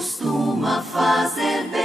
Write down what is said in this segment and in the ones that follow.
costuma fazer bem.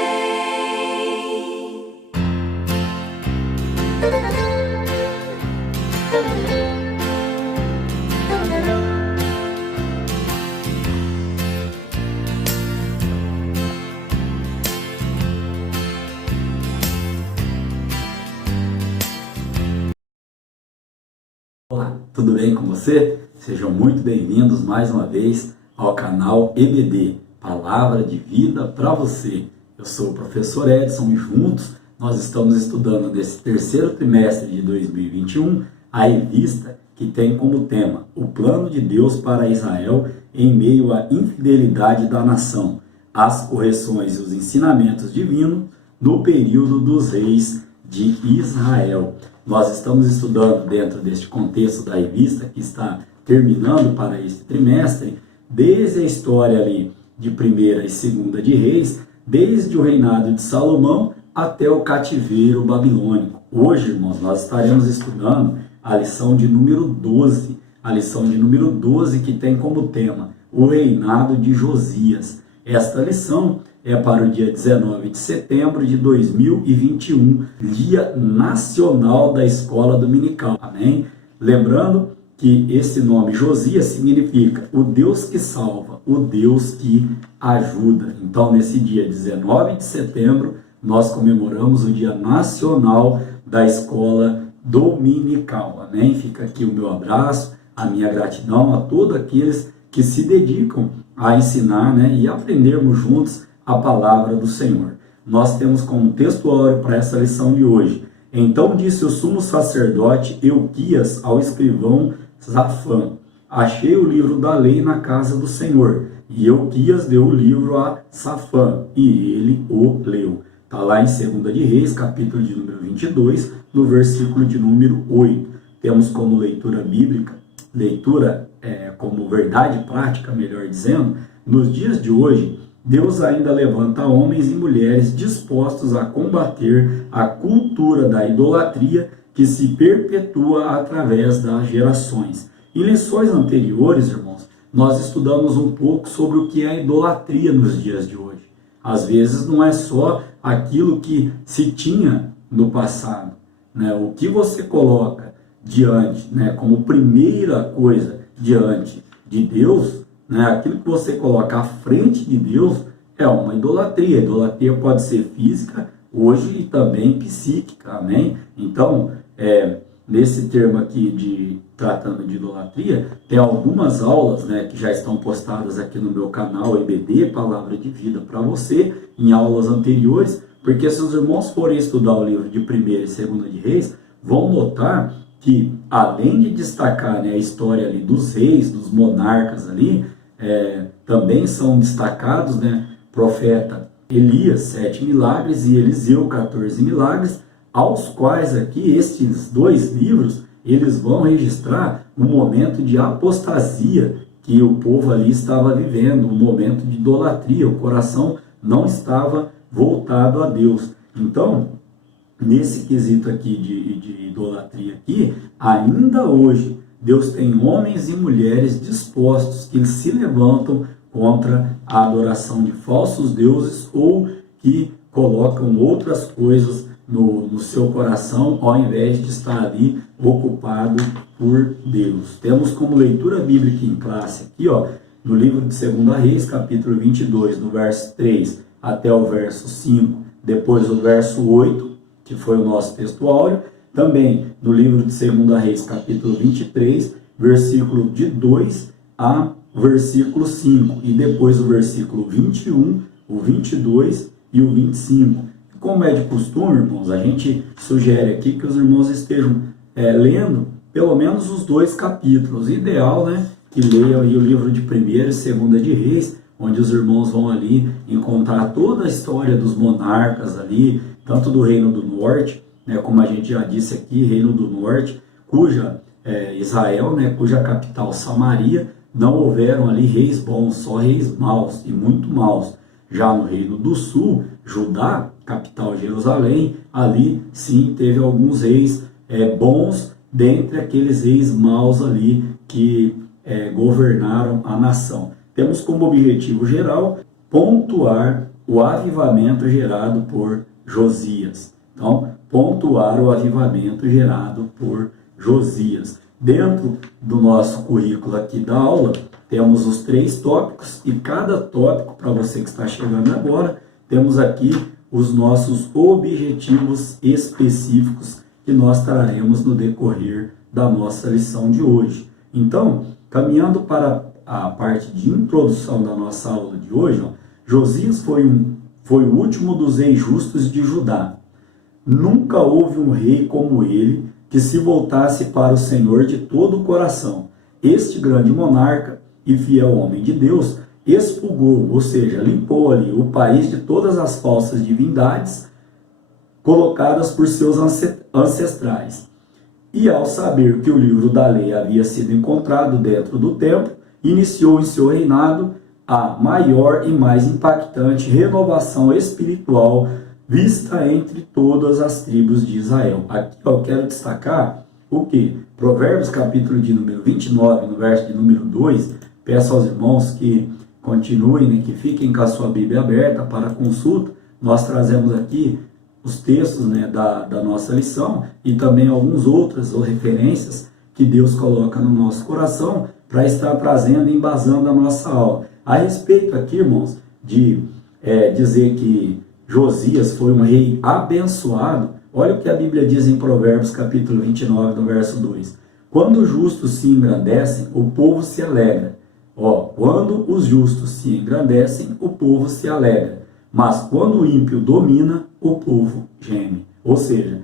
Olá, tudo bem com você? Sejam muito bem-vindos mais uma vez ao canal EBD, Palavra de Vida para você. Eu sou o professor Edson e juntos nós estamos estudando nesse terceiro trimestre de 2021 a revista que tem como tema o plano de Deus para Israel em meio à infidelidade da nação, as correções e os ensinamentos divinos no período dos reis de Israel. Nós estamos estudando dentro deste contexto da revista que está terminando para este trimestre, desde a história ali de primeira e segunda de reis, desde o reinado de Salomão até o cativeiro babilônico. Hoje, irmãos, nós estaremos estudando a lição de número 12, a lição de número 12 que tem como tema o reinado de Josias. Esta lição é para o dia 19 de setembro de 2021, Dia Nacional da Escola Dominical. Amém? Lembrando que esse nome Josias significa o Deus que salva, o Deus que ajuda. Então, nesse dia 19 de setembro, nós comemoramos o Dia Nacional da Escola Dominical. Amém? Fica aqui o meu abraço, a minha gratidão a todos aqueles que se dedicam a ensinar, e aprendermos juntos a palavra do Senhor. Nós temos como textuário para essa lição de hoje: então disse o sumo sacerdote Euquias ao escrivão Safã: achei o livro da lei na casa do Senhor. E Euquias deu o livro a Safã, e ele o leu. Está lá em 2 de Reis, capítulo de número 22, no versículo de número 8. Temos como leitura bíblica, como verdade prática, melhor dizendo, nos dias de hoje, Deus ainda levanta homens e mulheres dispostos a combater a cultura da idolatria que se perpetua através das gerações. Em lições anteriores, irmãos, nós estudamos um pouco sobre o que é a idolatria nos dias de hoje. Às vezes não é só aquilo que se tinha no passado, o que você coloca diante, como primeira coisa diante de Deus, aquilo que você coloca à frente de Deus é uma idolatria. A idolatria pode ser física hoje e também psíquica, amém? Então, nesse termo aqui tratando de idolatria, tem algumas aulas que já estão postadas aqui no meu canal EBD, Palavra de Vida para você, em aulas anteriores, porque se os irmãos forem estudar o livro de 1ª e 2ª de Reis, vão notar que, além de destacar a história ali dos reis, dos monarcas ali, também são destacados, profeta Elias, 7 milagres, e Eliseu, 14 milagres, aos quais aqui estes dois livros, eles vão registrar um momento de apostasia que o povo ali estava vivendo, um momento de idolatria, o coração não estava voltado a Deus. Então, nesse quesito aqui de idolatria aqui, ainda hoje, Deus tem homens e mulheres dispostos que se levantam contra a adoração de falsos deuses ou que colocam outras coisas no seu coração ao invés de estar ali ocupado por Deus. Temos como leitura bíblica em classe aqui, no livro de 2 Reis, capítulo 22, no verso 3 até o verso 5, depois o verso 8, que foi o nosso textuário. Também no livro de 2 Reis, capítulo 23, versículo de 2 a versículo 5. E depois o versículo 21, o 22 e o 25. Como é de costume, irmãos, a gente sugere aqui que os irmãos estejam lendo pelo menos os 2 capítulos. Ideal, que leiam aí o livro de 1ª e 2ª de Reis, onde os irmãos vão ali encontrar toda a história dos monarcas ali, tanto do Reino do Norte, como a gente já disse aqui, Reino do Norte, cuja Israel, cuja capital Samaria, não houveram ali reis bons, só reis maus e muito maus. Já no Reino do Sul, Judá, capital Jerusalém, ali sim teve alguns reis bons, dentre aqueles reis maus ali que governaram a nação. Temos como objetivo geral pontuar o avivamento gerado por Josias. Então, pontuar o avivamento gerado por Josias. Dentro do nosso currículo aqui da aula, temos os 3 tópicos e cada tópico, para você que está chegando agora, temos aqui os nossos objetivos específicos que nós traremos no decorrer da nossa lição de hoje. Então, caminhando para a parte de introdução da nossa aula de hoje, Josias foi o último dos reis justos de Judá. Nunca houve um rei como ele que se voltasse para o Senhor de todo o coração. Este grande monarca e fiel homem de Deus expurgou, ou seja, limpou ali o país de todas as falsas divindades colocadas por seus ancestrais. E ao saber que o livro da lei havia sido encontrado dentro do templo, iniciou em seu reinado a maior e mais impactante renovação espiritual vista entre todas as tribos de Israel. Aqui eu quero destacar o que? Provérbios capítulo de número 29, no verso de número 2, peço aos irmãos que continuem, que fiquem com a sua Bíblia aberta para consulta. Nós trazemos aqui os textos da nossa lição e também algumas outras referências que Deus coloca no nosso coração para estar trazendo e embasando a nossa aula. A respeito aqui, irmãos, de dizer que Josias foi um rei abençoado, olha o que a Bíblia diz em Provérbios capítulo 29, no verso 2. Quando os justos se engrandecem, o povo se alegra. Quando os justos se engrandecem, o povo se alegra. Mas quando o ímpio domina, o povo geme. Ou seja,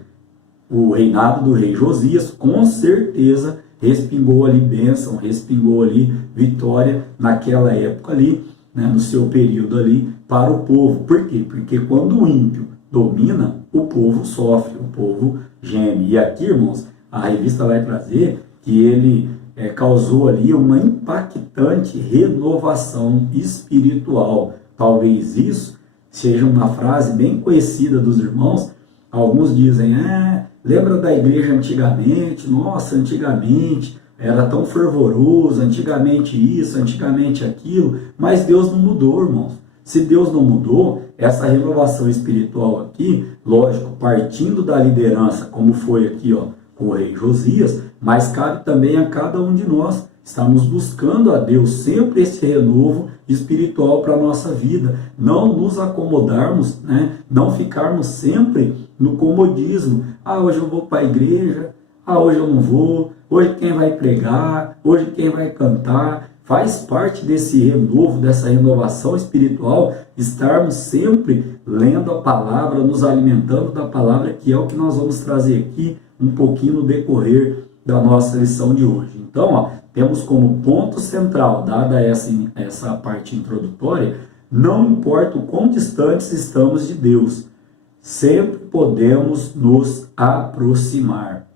o reinado do rei Josias, com certeza, respingou ali bênção, respingou ali vitória naquela época ali, no seu período ali, para o povo. Por quê? Porque quando o ímpio domina, o povo sofre, o povo geme. E aqui, irmãos, a revista vai trazer que ele causou ali uma impactante renovação espiritual. Talvez isso seja uma frase bem conhecida dos irmãos. Alguns dizem, lembra da igreja antigamente? Nossa, antigamente era tão fervoroso, antigamente isso, antigamente aquilo, mas Deus não mudou, irmãos. Se Deus não mudou, essa renovação espiritual aqui, lógico, partindo da liderança, como foi aqui com o rei Josias, mas cabe também a cada um de nós. Estamos buscando a Deus sempre esse renovo espiritual para a nossa vida. Não nos acomodarmos, não ficarmos sempre no comodismo. Hoje eu vou para a igreja, hoje eu não vou, hoje quem vai pregar, hoje quem vai cantar. Faz parte desse renovo, dessa renovação espiritual, estarmos sempre lendo a palavra, nos alimentando da palavra, que é o que nós vamos trazer aqui um pouquinho no decorrer da nossa lição de hoje. Então, temos como ponto central, dada essa parte introdutória, não importa o quão distantes estamos de Deus, sempre podemos nos aproximar.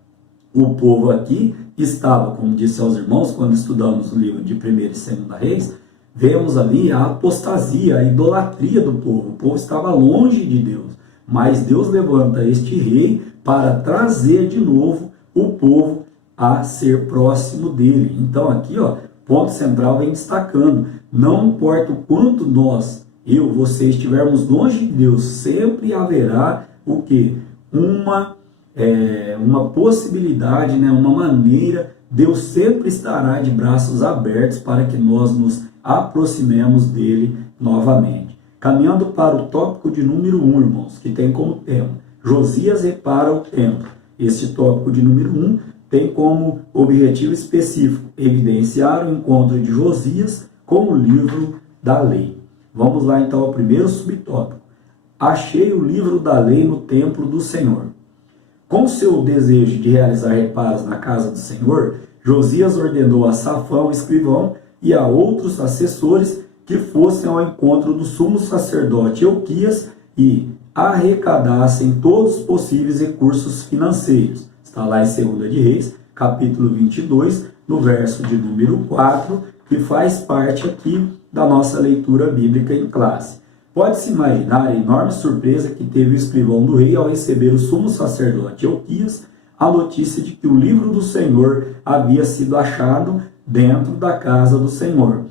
O povo aqui estava, como disse aos irmãos, quando estudamos o livro de 1ª e 2ª Reis, vemos ali a apostasia, a idolatria do povo. O povo estava longe de Deus, mas Deus levanta este rei para trazer de novo o povo a ser próximo dele. Então aqui, ponto central vem destacando, não importa o quanto nós, você estivermos longe de Deus, sempre haverá o quê? Uma possibilidade, uma maneira, Deus sempre estará de braços abertos para que nós nos aproximemos dele novamente. Caminhando para o tópico de número 1, irmãos, que tem como tema, Josias repara o templo. Este tópico de número 1 tem como objetivo específico evidenciar o encontro de Josias com o livro da lei. Vamos lá então ao primeiro subtópico. Achei o livro da lei no templo do Senhor. Com seu desejo de realizar reparos na casa do Senhor, Josias ordenou a Safão, escrivão, e a outros assessores que fossem ao encontro do sumo sacerdote Euquias e arrecadassem todos os possíveis recursos financeiros. Está lá em 2ª de Reis, capítulo 22, no verso de número 4, que faz parte aqui da nossa leitura bíblica em classe. Pode-se imaginar a enorme surpresa que teve o escrivão do rei ao receber o sumo sacerdote Euquias a notícia de que o livro do Senhor havia sido achado dentro da casa do Senhor.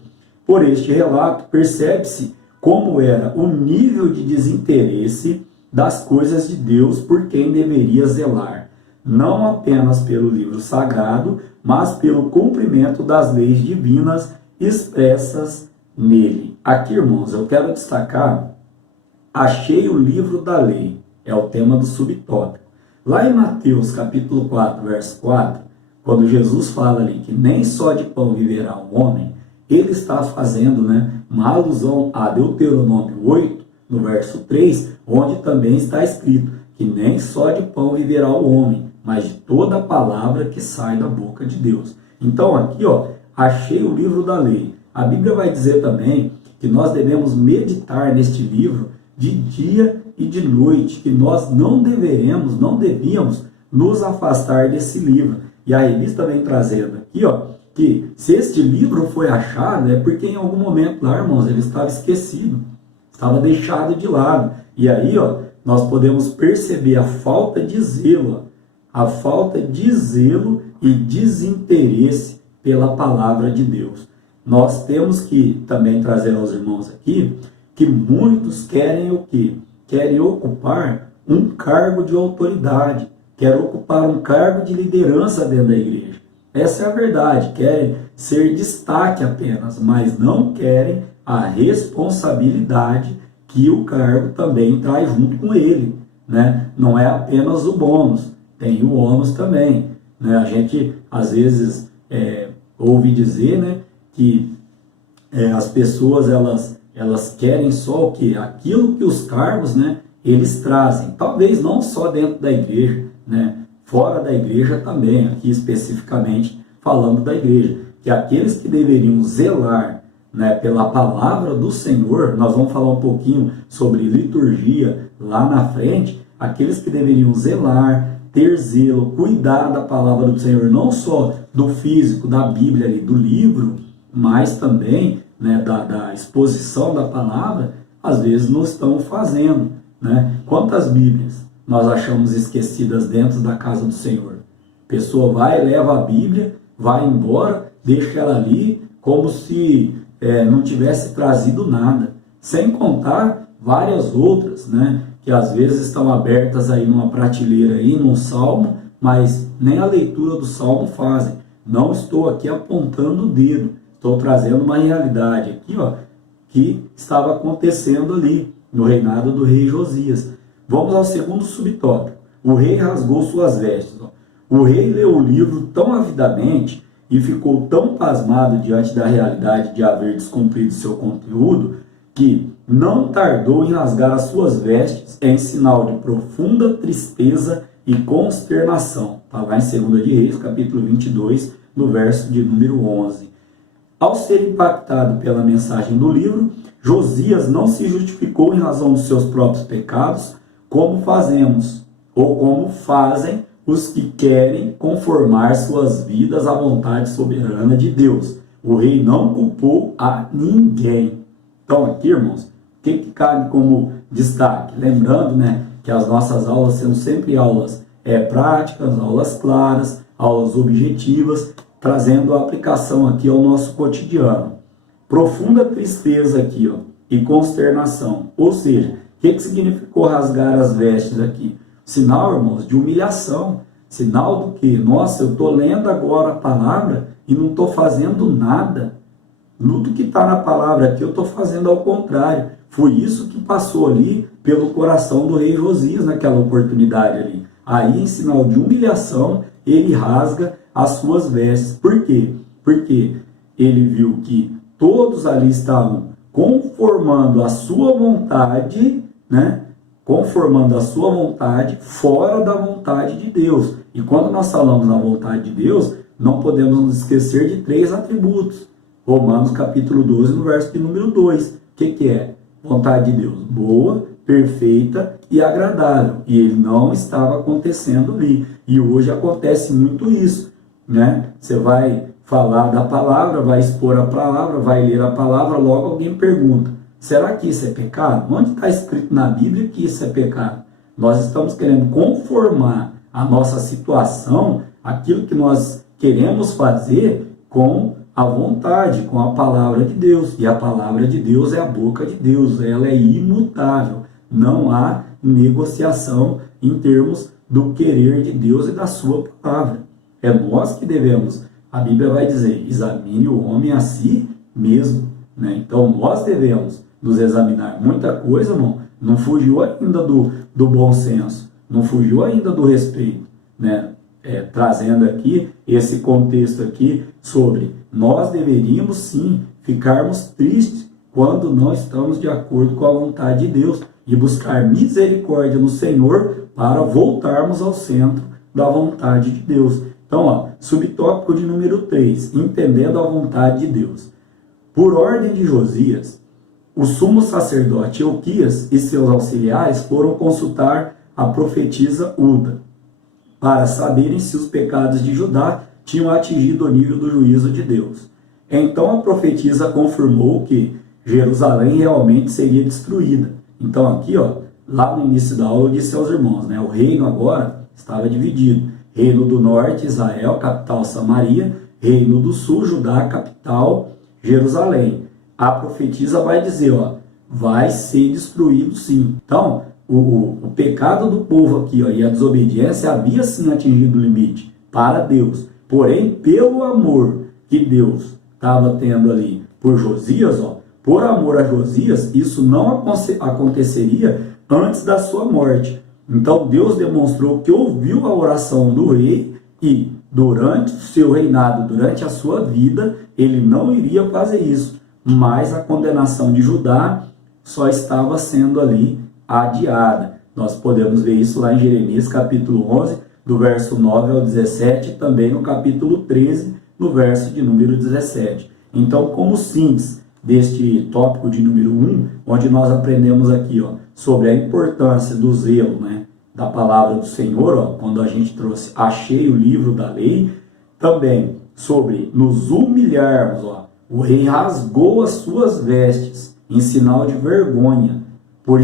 Por este relato, percebe-se como era o nível de desinteresse das coisas de Deus por quem deveria zelar, não apenas pelo livro sagrado, mas pelo cumprimento das leis divinas expressas nele. Aqui, irmãos, eu quero destacar: achei o livro da lei, é o tema do subtópico. Lá em Mateus capítulo 4, verso 4, quando Jesus fala ali que nem só de pão viverá o homem, ele está fazendo, uma alusão a Deuteronômio 8, no verso 3, onde também está escrito que nem só de pão viverá o homem, mas de toda a palavra que sai da boca de Deus. Então aqui, achei o livro da lei. A Bíblia vai dizer também que nós devemos meditar neste livro de dia e de noite, que nós não devíamos nos afastar desse livro. E a revista vem trazendo aqui, que se este livro foi achado, é porque em algum momento lá, irmãos, ele estava esquecido, estava deixado de lado. E aí, nós podemos perceber a falta de zelo e desinteresse pela palavra de Deus. Nós temos que também trazer aos irmãos aqui que muitos querem o quê? Querem ocupar um cargo de autoridade, querem ocupar um cargo de liderança dentro da igreja. Essa é a verdade, querem ser destaque apenas, mas não querem a responsabilidade que o cargo também traz junto com ele, Não é apenas o bônus, tem o ônus também, A gente, às vezes, ouve dizer, que as pessoas, elas querem só o quê? Aquilo que os cargos, eles trazem. Talvez não só dentro da igreja, fora da igreja também, aqui especificamente falando da igreja, que aqueles que deveriam zelar, pela palavra do Senhor, nós vamos falar um pouquinho sobre liturgia lá na frente, aqueles que deveriam zelar, ter zelo, cuidar da palavra do Senhor, não só do físico, da Bíblia ali, do livro, mas também da exposição da palavra, às vezes não estão fazendo. Quantas Bíblias nós achamos esquecidas dentro da casa do Senhor? A pessoa vai, leva a Bíblia, vai embora, deixa ela ali como se não tivesse trazido nada. Sem contar várias outras, que às vezes estão abertas aí numa prateleira, aí, num salmo, mas nem a leitura do salmo fazem. Não estou aqui apontando o dedo, estou trazendo uma realidade aqui, que estava acontecendo ali no reinado do rei Josias. Vamos ao segundo subtópico. O rei rasgou suas vestes. O rei leu o livro tão avidamente e ficou tão pasmado diante da realidade de haver descumprido seu conteúdo, que não tardou em rasgar as suas vestes em sinal de profunda tristeza e consternação. Está lá em 2 de Reis, capítulo 22, no verso de número 11. Ao ser impactado pela mensagem do livro, Josias não se justificou em razão dos seus próprios pecados, como fazemos, ou como fazem os que querem conformar suas vidas à vontade soberana de Deus. O rei não culpou a ninguém. Então aqui, irmãos, o que cabe como destaque? Lembrando, que as nossas aulas são sempre aulas práticas, aulas claras, aulas objetivas, trazendo a aplicação aqui ao nosso cotidiano. Profunda tristeza aqui, e consternação. Ou seja, o que significou rasgar as vestes aqui? Sinal, irmãos, de humilhação. Sinal do que? Nossa, eu estou lendo agora a palavra e não estou fazendo nada. Tudo que está na palavra aqui eu estou fazendo ao contrário. Foi isso que passou ali pelo coração do rei Josias naquela oportunidade ali. Aí, em sinal de humilhação, ele rasga as suas vestes. Por quê? Porque ele viu que todos ali estavam conformando a sua vontade, conformando a sua vontade fora da vontade de Deus. E quando nós falamos na vontade de Deus, não podemos nos esquecer de 3 atributos. Romanos capítulo 12, no verso de número 2. O que é? Vontade de Deus boa, perfeita e agradável. E ele não estava acontecendo ali. E hoje acontece muito isso. Você vai falar da palavra, vai expor a palavra, vai ler a palavra, logo alguém pergunta: será que isso é pecado? Onde está escrito na Bíblia que isso é pecado? Nós estamos querendo conformar a nossa situação, aquilo que nós queremos fazer, com à vontade com a palavra de Deus. E a palavra de Deus é a boca de Deus, ela é imutável. Não há negociação em termos do querer de Deus e da sua palavra. É nós que devemos. A Bíblia vai dizer, examine o homem a si mesmo, né? Então nós devemos nos examinar. Muita coisa, irmão, não fugiu ainda do bom senso, não fugiu ainda do respeito, né? Trazendo aqui esse contexto aqui sobre nós deveríamos sim ficarmos tristes quando não estamos de acordo com a vontade de Deus e buscar misericórdia no Senhor para voltarmos ao centro da vontade de Deus. Então, ó, subtópico de número 3, entendendo a vontade de Deus. Por ordem de Josias, o sumo sacerdote Euquias e seus auxiliares foram consultar a profetisa Uda, para saberem se os pecados de Judá tinham atingido o nível do juízo de Deus. Então a profetisa confirmou que Jerusalém realmente seria destruída. Então aqui, ó, lá no início da aula eu disse aos irmãos, né, o reino agora estava dividido. Reino do norte, Israel, capital Samaria. Reino do sul, Judá, capital Jerusalém. A profetisa vai dizer, ó, vai ser destruído sim. Então, o pecado do povo aqui, ó, e a desobediência havia sim atingido o limite para Deus. Porém, pelo amor que Deus estava tendo ali por Josias, ó, por amor a Josias, isso não aconteceria antes da sua morte. Então Deus demonstrou que ouviu a oração do rei e durante o seu reinado, durante a sua vida, ele não iria fazer isso. Mas a condenação de Judá só estava sendo ali adiada. Nós podemos ver isso lá em Jeremias capítulo 11, do verso 9 ao 17, e também no capítulo 13, no verso de número 17. Então, como síntese deste tópico de número 1, onde nós aprendemos aqui, ó, sobre a importância do zelo, né, da palavra do Senhor, ó, quando a gente trouxe achei o livro da lei, também sobre nos humilharmos, ó, o rei rasgou as suas vestes em sinal de vergonha, por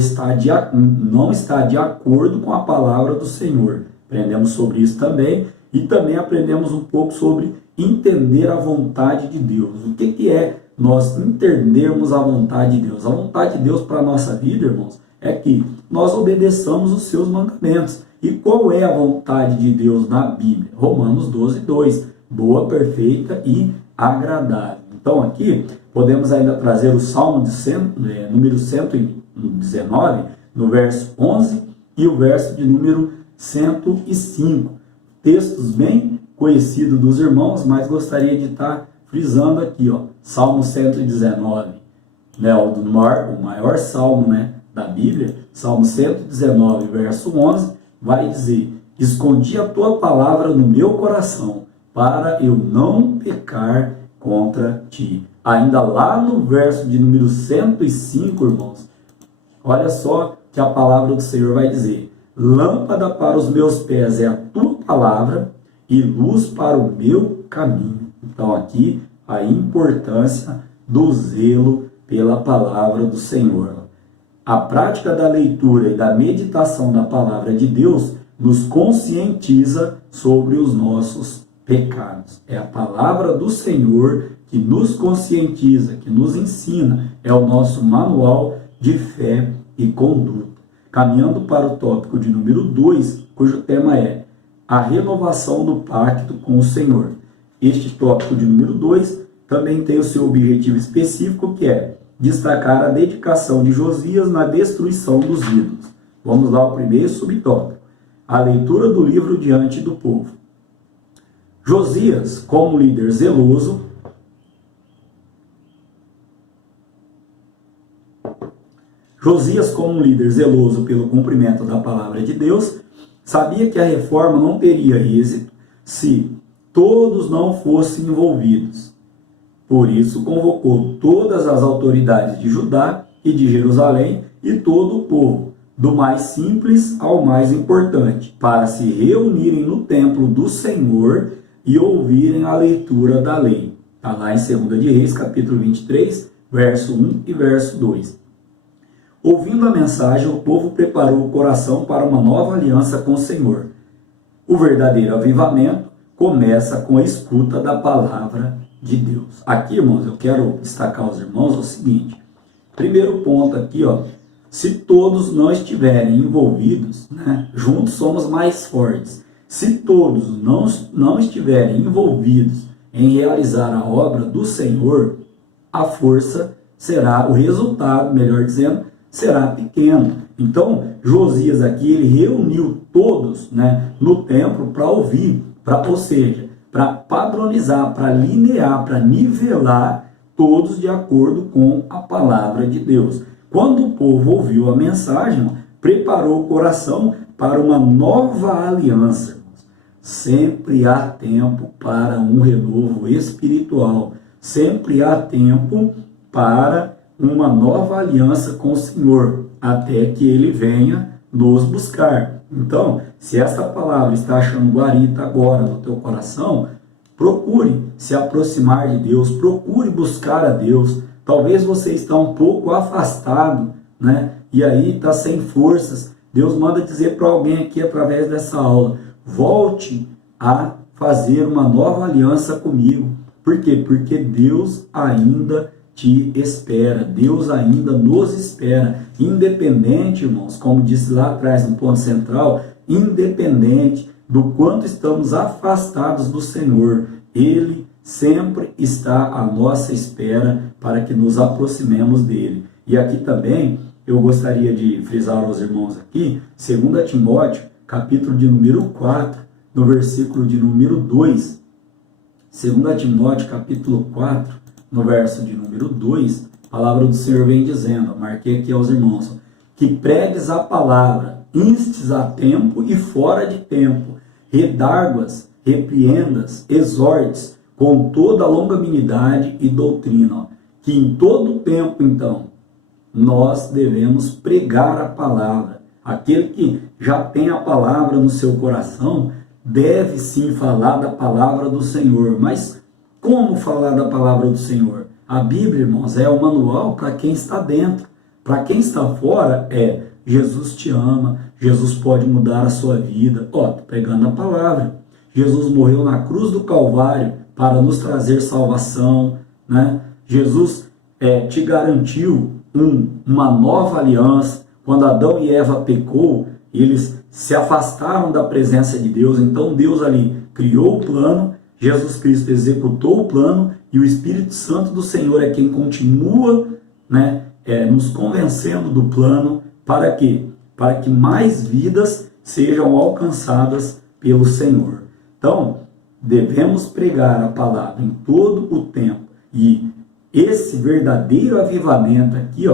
não estar de acordo com a palavra do Senhor. Aprendemos sobre isso também, e também aprendemos um pouco sobre entender a vontade de Deus. O que é nós entendermos a vontade de Deus? A vontade de Deus para a nossa vida, irmãos, é que nós obedeçamos os seus mandamentos. E qual é a vontade de Deus na Bíblia? Romanos 12, 2. Boa, perfeita e agradável. Então aqui podemos ainda trazer o Salmo número 119, no verso 11 e o verso de número 105. Textos bem conhecidos dos irmãos, mas gostaria de estar frisando aqui, ó, Salmo 119, né, o maior salmo, né, da Bíblia. Salmo 119, verso 11, vai dizer: escondi a tua palavra no meu coração, para eu não pecar contra ti. Ainda lá no verso de número 105, irmãos, olha só que a palavra do Senhor vai dizer: lâmpada para os meus pés é a tua palavra e luz para o meu caminho. Então aqui a importância do zelo pela palavra do Senhor. A prática da leitura e da meditação da palavra de Deus nos conscientiza sobre os nossos pecados. É a palavra do Senhor que nos conscientiza, que nos ensina. É o nosso manual de fé e conduta. Caminhando para o tópico de número 2, cujo tema é a renovação do pacto com o Senhor. Este tópico de número 2 também tem o seu objetivo específico, que é destacar a dedicação de Josias na destruição dos ídolos. Vamos lá ao primeiro subtópico: a leitura do livro diante do povo. Josias, como líder zeloso, pelo cumprimento da palavra de Deus, sabia que a reforma não teria êxito se todos não fossem envolvidos. Por isso, convocou todas as autoridades de Judá e de Jerusalém e todo o povo, do mais simples ao mais importante, para se reunirem no templo do Senhor e ouvirem a leitura da lei. Está lá em 2 de Reis, capítulo 23, verso 1 e verso 2. Ouvindo a mensagem, o povo preparou o coração para uma nova aliança com o Senhor. O verdadeiro avivamento começa com a escuta da palavra de Deus. Aqui, irmãos, eu quero destacar aos irmãos o seguinte. Primeiro ponto aqui, ó. Se todos não estiverem envolvidos, né, juntos somos mais fortes. Se todos não estiverem envolvidos em realizar a obra do Senhor, a força será, o resultado, melhor dizendo, será pequeno. Então, Josias aqui, ele reuniu todos, né, no templo para ouvir, ou seja, para padronizar, para linear, para nivelar todos de acordo com a palavra de Deus. Quando o povo ouviu a mensagem, preparou o coração para uma nova aliança. Sempre há tempo para um renovo espiritual. Sempre há tempo para uma nova aliança com o Senhor, até que Ele venha nos buscar. Então, se essa palavra está achando guarita agora no teu coração, procure se aproximar de Deus, procure buscar a Deus. Talvez você está um pouco afastado, né? E aí está sem forças. Deus manda dizer para alguém aqui através dessa aula, volte a fazer uma nova aliança comigo. Por quê? Porque Deus ainda te espera, Deus ainda nos espera, independente, irmãos, como disse lá atrás no ponto central, independente do quanto estamos afastados do Senhor, Ele sempre está à nossa espera para que nos aproximemos dele. E aqui também eu gostaria de frisar aos irmãos aqui, 2 Timóteo, capítulo de número 4, no versículo de número 2. 2 Timóteo, capítulo 4, no verso de número 2, a palavra do Senhor vem dizendo, marquei aqui aos irmãos, que pregues a palavra, instes a tempo e fora de tempo, redarguas, repreendas, exortes, com toda a longanimidade e doutrina, que em todo tempo, então, nós devemos pregar a palavra. Aquele que já tem a palavra no seu coração, deve sim falar da palavra do Senhor. Mas como falar da palavra do Senhor? A Bíblia, irmãos, é o manual para quem está dentro. Para quem está fora, Jesus te ama, Jesus pode mudar a sua vida. Estou pregando a palavra. Jesus morreu na cruz do Calvário para nos trazer salvação, né? Jesus te garantiu uma nova aliança. Quando Adão e Eva pecou, eles se afastaram da presença de Deus. Então Deus ali criou o plano, Jesus Cristo executou o plano e o Espírito Santo do Senhor é quem continua, né, nos convencendo do plano. Para quê? Para que mais vidas sejam alcançadas pelo Senhor. Então, devemos pregar a palavra em todo o tempo. E esse verdadeiro avivamento aqui,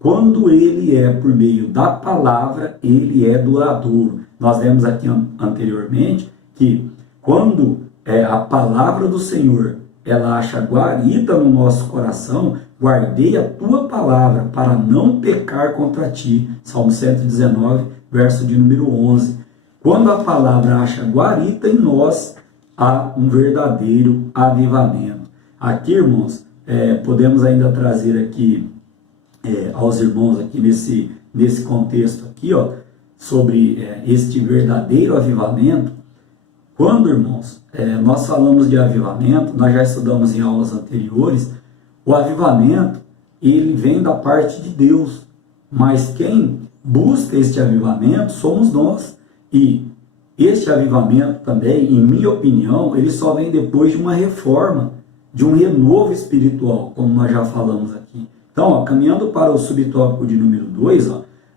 quando ele é por meio da palavra, ele é duradouro. Nós vemos aqui anteriormente que quando a palavra do Senhor, ela acha guarida no nosso coração, guardei a tua palavra para não pecar contra ti. Salmo 119, verso de número 11. Quando a palavra acha guarita em nós, há um verdadeiro avivamento. Aqui, irmãos, podemos ainda trazer aqui aos irmãos aqui nesse contexto aqui, sobre este verdadeiro avivamento. Quando, irmãos, nós falamos de avivamento, nós já estudamos em aulas anteriores, o avivamento, ele vem da parte de Deus, mas quem busca este avivamento somos nós. E este avivamento também, em minha opinião, ele só vem depois de uma reforma, de um renovo espiritual, como nós já falamos aqui. Então, caminhando para o subtópico de número 2,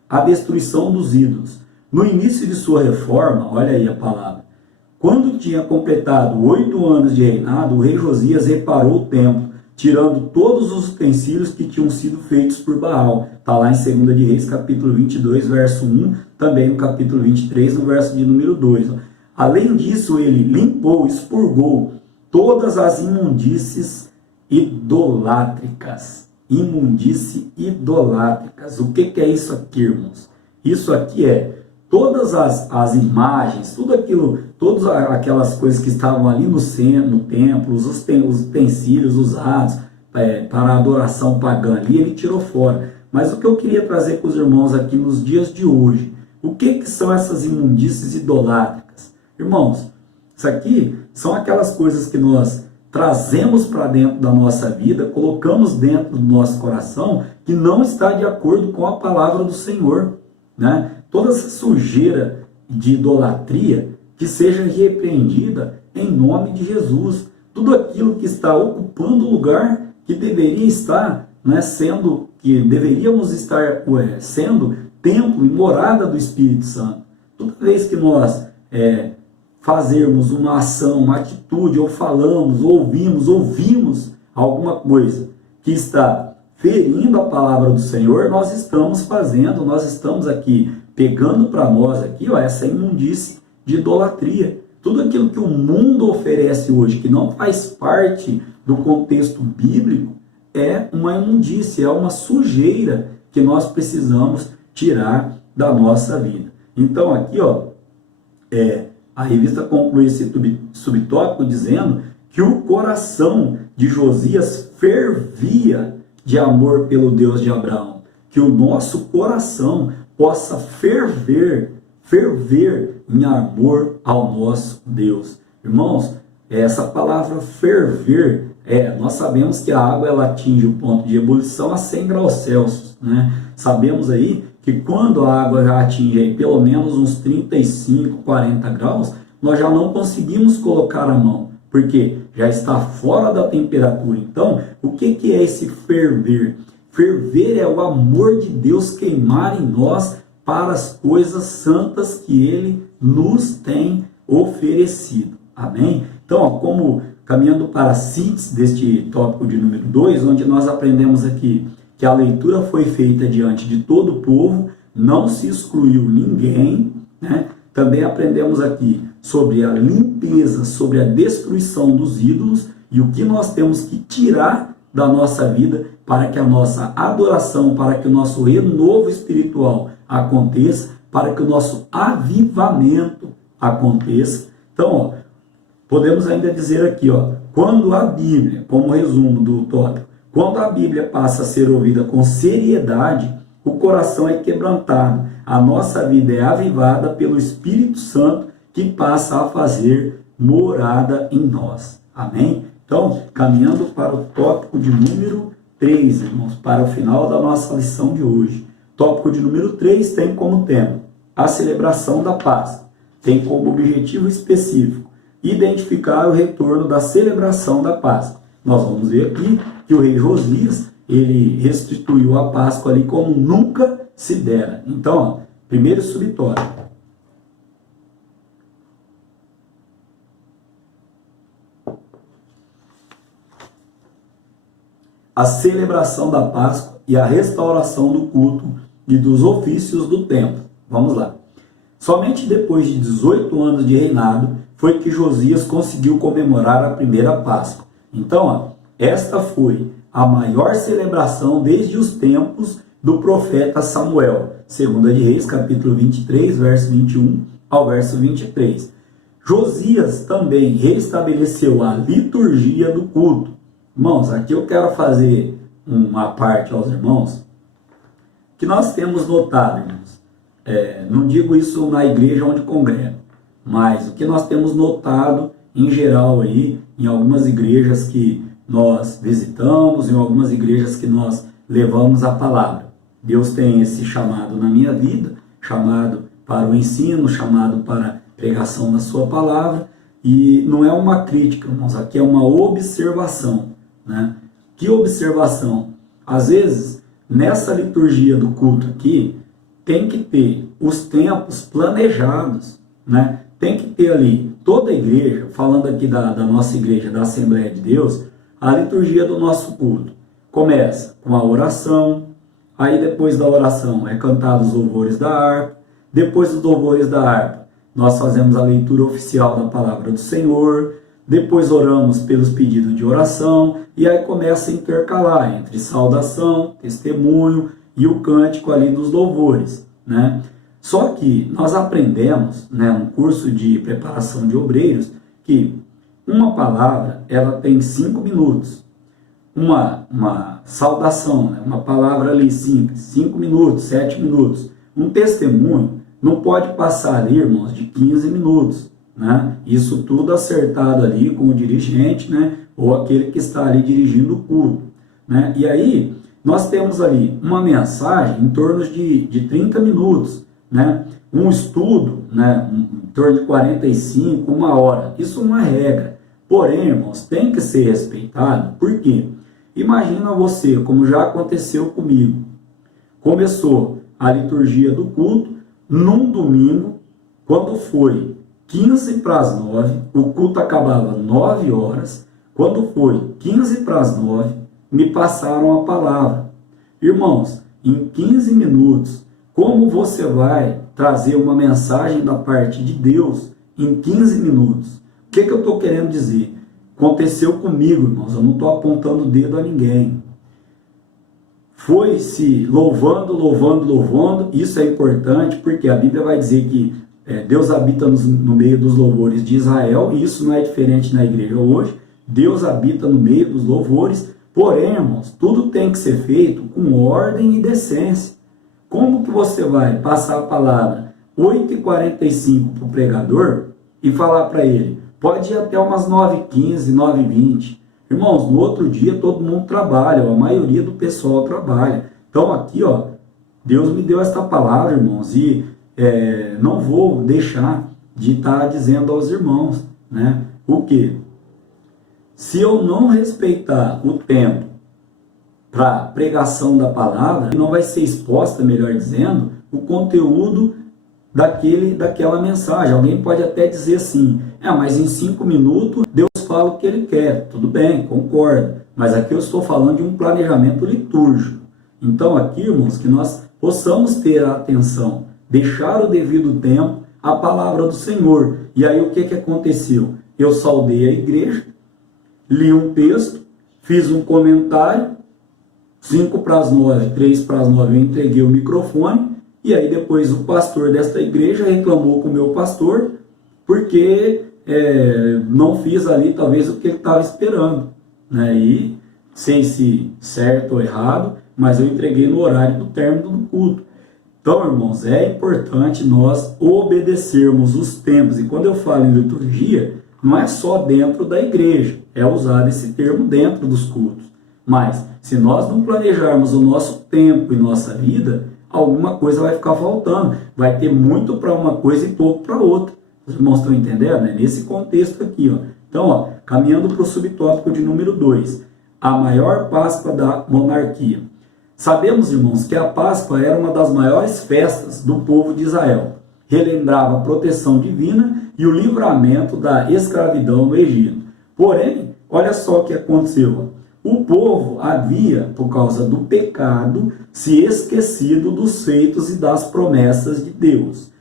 a destruição dos ídolos. No início de sua reforma, olha aí a palavra, quando tinha completado 8 anos de reinado, o rei Josias reparou o templo, tirando todos os utensílios que tinham sido feitos por Baal. Está lá em 2 de Reis, capítulo 22, verso 1, também no capítulo 23, no verso de número 2. Além disso, ele limpou, expurgou todas as imundícies idolátricas. Imundície idolátricas. O que é isso aqui, irmãos? Isso aqui é todas as imagens, todas aquelas coisas que estavam ali no templo, os utensílios usados para a adoração pagã ali, ele tirou fora. Mas o que eu queria trazer para os irmãos aqui nos dias de hoje, o que são essas imundícies idolátricas? Irmãos, isso aqui são aquelas coisas que nós trazemos para dentro da nossa vida, colocamos dentro do nosso coração, que não está de acordo com a palavra do Senhor, né? Toda essa sujeira de idolatria, que seja repreendida em nome de Jesus. Tudo aquilo que está ocupando o lugar que deveria estar, né, que deveríamos estar sendo templo e morada do Espírito Santo. Toda vez que nós fazermos uma ação, uma atitude, ou falamos, ou ouvimos alguma coisa que está ferindo a palavra do Senhor, nós estamos aqui pegando para nós aqui, essa imundície de idolatria. Tudo aquilo que o mundo oferece hoje, que não faz parte do contexto bíblico, é uma imundície, é uma sujeira que nós precisamos tirar da nossa vida. Então aqui, a revista conclui esse subtópico dizendo que o coração de Josias fervia de amor pelo Deus de Abraão. Que o nosso coração possa ferver em amor ao nosso Deus. Irmãos, essa palavra ferver, nós sabemos que a água ela atinge o ponto de ebulição a 100 graus Celsius, né? Sabemos aí que quando a água já atinge aí pelo menos uns 35, 40 graus, nós já não conseguimos colocar a mão, porque já está fora da temperatura. Então, o que é esse ferver? Ferver é o amor de Deus queimar em nós para as coisas santas que Ele nos tem oferecido. Amém? Então, como caminhando para a síntese deste tópico de número 2, onde nós aprendemos aqui que a leitura foi feita diante de todo o povo, não se excluiu ninguém, né? Também aprendemos aqui sobre a limpeza, sobre a destruição dos ídolos e o que nós temos que tirar da nossa vida para que a nossa adoração, para que o nosso renovo espiritual aconteça, para que o nosso avivamento aconteça. Então, podemos ainda dizer aqui, quando a Bíblia, como resumo do tópico, quando a Bíblia passa a ser ouvida com seriedade, o coração é quebrantado, a nossa vida é avivada pelo Espírito Santo que passa a fazer morada em nós. Amém? Então, caminhando para o tópico de número 3, irmãos, para o final da nossa lição de hoje. Tópico de número 3 tem como tema a celebração da Páscoa. Tem como objetivo específico identificar o retorno da celebração da Páscoa. Nós vamos ver aqui que o rei Josias, ele restituiu a Páscoa ali como nunca se dera. Então, primeiro subtópico. A celebração da Páscoa e a restauração do culto e dos ofícios do templo. Vamos lá. Somente depois de 18 anos de reinado foi que Josias conseguiu comemorar a primeira Páscoa. Então, esta foi a maior celebração desde os tempos do profeta Samuel. 2 de Reis, capítulo 23, verso 21 ao verso 23. Josias também restabeleceu a liturgia do culto. Irmãos, aqui eu quero fazer uma parte aos irmãos, que nós temos notado, irmãos. Não digo isso na igreja onde congrego, mas o que nós temos notado em geral aí, em algumas igrejas que nós visitamos, em algumas igrejas que nós levamos a palavra. Deus tem esse chamado na minha vida, chamado para o ensino, chamado para a pregação da sua palavra, e não é uma crítica, irmãos, aqui é uma observação, né? Que observação? Às vezes, nessa liturgia do culto aqui, tem que ter os tempos planejados, né? Tem que ter ali toda a igreja, falando aqui da nossa igreja, da Assembleia de Deus, a liturgia do nosso culto. Começa com a oração, aí depois da oração é cantado os louvores da harpa, depois dos louvores da harpa nós fazemos a leitura oficial da palavra do Senhor, depois oramos pelos pedidos de oração, e aí começa a intercalar entre saudação, testemunho e o cântico ali dos louvores, né? Só que nós aprendemos, né, no curso de preparação de obreiros, que uma palavra ela tem 5 minutos. Uma saudação, né, uma palavra ali simples, 5 minutos, 7 minutos. Um testemunho não pode passar ali, irmãos, de 15 minutos. Né? Isso tudo acertado ali com o dirigente, né, ou aquele que está ali dirigindo o culto, né? E aí nós temos ali uma mensagem em torno de 30 minutos, né? Um estudo, né? Em torno de 45, uma hora. Isso não é regra. Porém, irmãos, tem que ser respeitado. Por quê? Imagina você, como já aconteceu comigo, começou a liturgia do culto num domingo, quando foi 15 para as 9, o culto acabava 9 horas, quando foi 15 para as 9, me passaram a palavra. Irmãos, em 15 minutos, como você vai trazer uma mensagem da parte de Deus em 15 minutos? O que eu estou querendo dizer? Aconteceu comigo, irmãos, eu não estou apontando o dedo a ninguém. Foi se louvando, isso é importante, porque a Bíblia vai dizer que Deus habita no meio dos louvores de Israel, e isso não é diferente na igreja hoje. Deus habita no meio dos louvores, porém, irmãos, tudo tem que ser feito com ordem e decência. Como que você vai passar a palavra 8h45 para o pregador e falar para ele, pode ir até umas 9h15, 9h20? Irmãos, no outro dia todo mundo trabalha, a maioria do pessoal trabalha. Então aqui, ó, Deus me deu esta palavra, irmãos, e não vou deixar de estar dizendo aos irmãos, né? O quê? Se eu não respeitar o tempo para pregação da palavra, não vai ser exposta, melhor dizendo, o conteúdo daquela mensagem. Alguém pode até dizer assim, mas em 5 minutos Deus fala o que Ele quer. Tudo bem, concordo. Mas aqui eu estou falando de um planejamento litúrgico. Então aqui, irmãos, que nós possamos ter a atenção, deixar o devido tempo à palavra do Senhor. E aí o que aconteceu? Eu saudei a igreja, li um texto, fiz um comentário, 5 para as 9, 3 para as 9 eu entreguei o microfone, e aí depois o pastor desta igreja reclamou com o meu pastor, porque não fiz ali talvez o que ele estava esperando, né? E sem se certo ou errado, mas eu entreguei no horário do término do culto. Então, irmãos, é importante nós obedecermos os tempos, e quando eu falo em liturgia, não é só dentro da igreja, é usado esse termo dentro dos cultos. Mas, se nós não planejarmos o nosso tempo e nossa vida, alguma coisa vai ficar faltando. Vai ter muito para uma coisa e pouco para outra. Os irmãos estão entendendo? É nesse contexto aqui, ó. Então, ó, caminhando para o subtópico de número 2. A maior Páscoa da monarquia. Sabemos, irmãos, que a Páscoa era uma das maiores festas do povo de Israel. Relembrava a proteção divina e o livramento da escravidão no Egito. Porém, olha só o que aconteceu. O povo havia, por causa do pecado, se esquecido dos feitos e das promessas de Deus.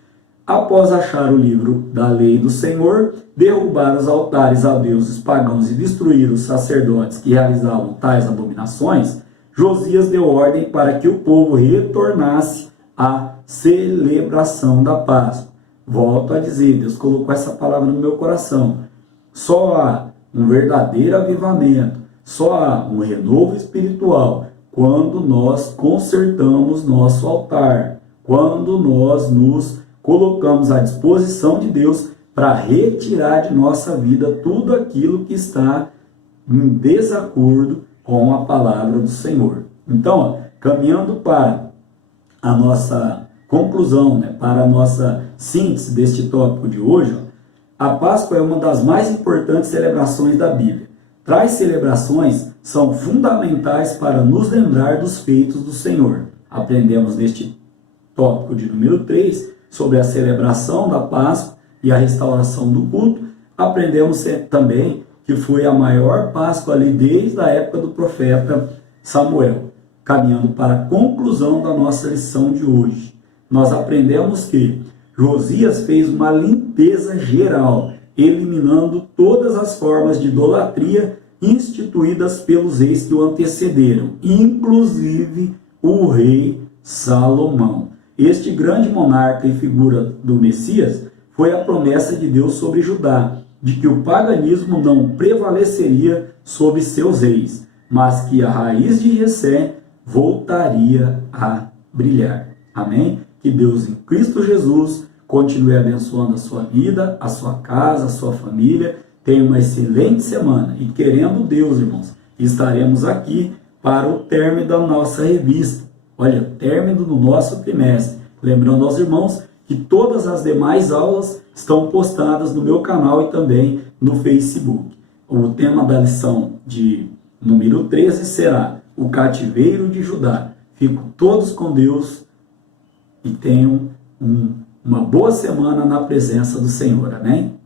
Após achar o livro da lei do Senhor, derrubar os altares a deuses pagãos e destruir os sacerdotes que realizavam tais abominações, Josias deu ordem para que o povo retornasse à celebração da Páscoa. Volto a dizer, Deus colocou essa palavra no meu coração. Só há um verdadeiro avivamento, só há um renovo espiritual quando nós consertamos nosso altar, quando nós nos colocamos à disposição de Deus para retirar de nossa vida tudo aquilo que está em desacordo com a palavra do Senhor. Então, caminhando para a nossa conclusão, né, para a nossa síntese deste tópico de hoje, a Páscoa é uma das mais importantes celebrações da Bíblia. Tais celebrações são fundamentais para nos lembrar dos feitos do Senhor. Aprendemos neste tópico de número 3 sobre a celebração da Páscoa e a restauração do culto. Aprendemos também que foi a maior Páscoa ali desde a época do profeta Samuel. Caminhando para a conclusão da nossa lição de hoje, nós aprendemos que Josias fez uma limpeza geral, eliminando todas as formas de idolatria instituídas pelos reis que o antecederam, inclusive o rei Salomão. Este grande monarca e figura do Messias foi a promessa de Deus sobre Judá, de que o paganismo não prevaleceria sobre seus reis, mas que a raiz de Jessé voltaria a brilhar. Amém? Que Deus em Cristo Jesus continue abençoando a sua vida, a sua casa, a sua família. Tenha uma excelente semana e, querendo Deus, irmãos, estaremos aqui para o término da nossa revista. Olha, término do nosso trimestre. Lembrando aos irmãos que todas as demais aulas estão postadas no meu canal e também no Facebook. O tema da lição de número 13 será o cativeiro de Judá. Fico todos com Deus e tenham uma boa semana na presença do Senhor. Amém?